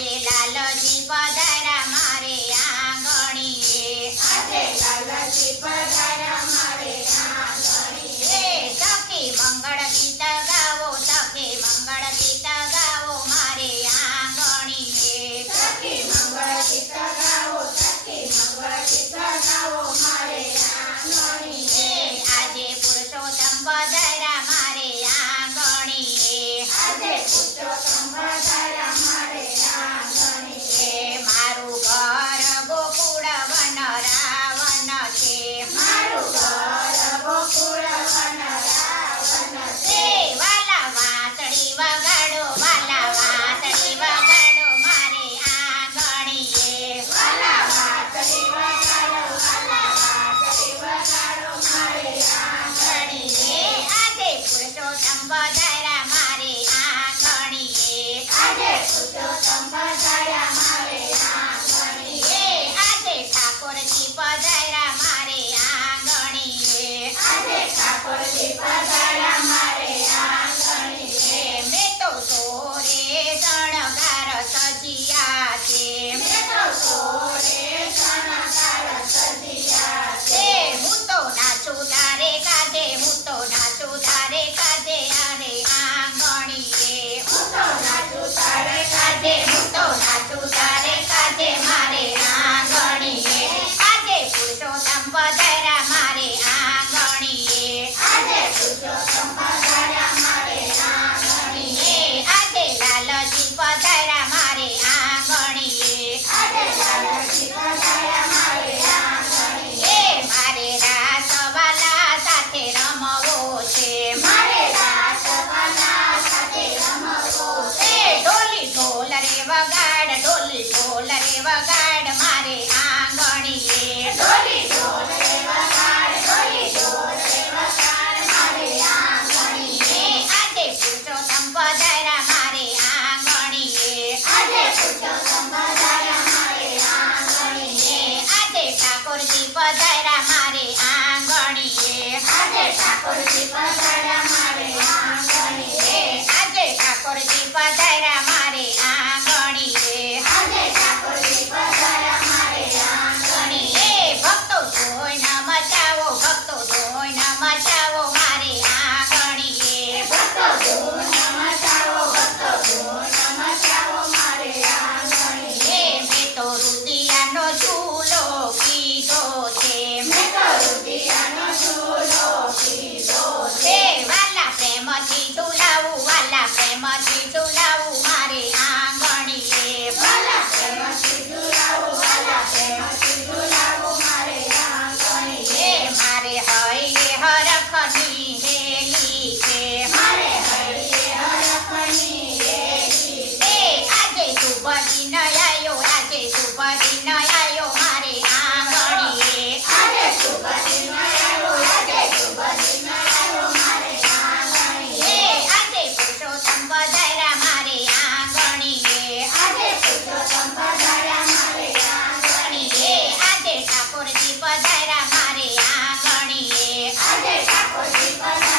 આજે લાલજી પધાર્યા મારે આંગણીએ આજે લાલજી પધાર્યા મારે આંગણીએ સખી મંગળ ગીત ગાવો સખી મંગળ ગીત ગાવો મારે આંગણીએ સખી મંગળ ગીત ગાવો સખી મંગળ ગીત ગાવો મારે આંગણીએ આજે પુરુષોત્તમ પધાર્યા મારે આંગણીએ આજે પુરુષોત્તમ પધાર્યા મારે આંગણીએ મારું ઘર ગોકુળ વન રાવણ છે મારું ઘર ગોકુળ વન રાવણ છે વાલા વાંસળી વગાડો વાલા વાંસળી વગાડો મારે આંગણીએ વાલા વાંસળી વગાડો વાલા વાંસળી વગાડો મારે આંગણીએ આજે પુરુષોત્તમ પધાર્યા મારે આંગણીએ આજે પુરુષોત્તમ પધાર્યા મારે આંગણીએ આજે ઠાકોરજી પધાર્યા મારે આંગણીએ આજે ઠાકોરજી પધાર્યા મારે આંગણીએ મેં તો સોરે શણગાર સજિયા છે મેં તો સોરે શણગાર સજિયા છે હું તો નાચું તારે કાજે હું તો નાચું તારે કાજે અરે આંગણીએ હું તો નાચું તારે કાજે હું તો નાચું તારે કાજે મારે આંગણીએ આજે પુરુષોત્તમ પધાર્યા મારે આંગણીએ આજે પુરુષોત્તમ પધાર્યા મારે આંગણીએ આજે લાલજી પધાર્યા મારે આંગણીએ આજે લાલજી પધાર્યા મારે આંગણીએ મારે રાસવાલા સાથે રમવો છે મારે રાસવાલા સાથે રમવો છે ઢોલી ઢોલ રે વગાડ ઢોલી ઢોલ રે વગાડ મારે આંગણીએ ઢોલી ઢોલ રે વગાડ ઢોલી ઢોલ રે વગાડ મારે આંગણીએ આજે પુરુષોત્તમ પધાર્યા મારે આંગણીએ આજે પુરુષોત્તમ પધાર્યા મારે આંગણીએ આજે ઠાકોરજી પધાર્યા મારે આંગણીએ આજે ઠાકોરજી પધાર્યા મારે આંગણીએ આજે ઠાકોરજી પધાર્યા મારે આંગણીએ આજે ઠાકોરજી પધાર્યા મારે આંગણીએ ભક્તો જોઈને મચાવો ભક્તો જોઈને મચાવો મારે આંગણીએ ભક્તો ધૂન મચાવો ભક્તો ધૂન મચાવો મારે આંગણીએ મેં તો રુદિયાનો ચૂલો કીધો છે મેં તો રૂપિયાનો ચૂલો પીધો છે વાલા પ્રેમથી ઝુલાવું વાલા પ્રેમથી ઝુલાવું મારે આંગણીએ વાલા પ્રેમથી ઝુલાવું વાલા પ્રેમથી ઝુલાવું મારે આંગણીએ મારે હૈયે હરખની હેલી છે મારે હરિયે હરખની રેલી આજે શુભ દિન આયો આજે શુભ દિન આયો મારે આંગણીએ આજે શુભ દિન આવ્યો આજે શુભ દિન આવ્યો મારે આંગણીએ આજે પુરુષોત્તમ પધાર્યા મારે આંગણીએ આજે પુરુષોત્તમ પધાર્યા મારે આંગણીએ આજે ઠાકોરજી પધાર્યા મારે આંગણીએ આજે ઠાકોરજી પધાર્યા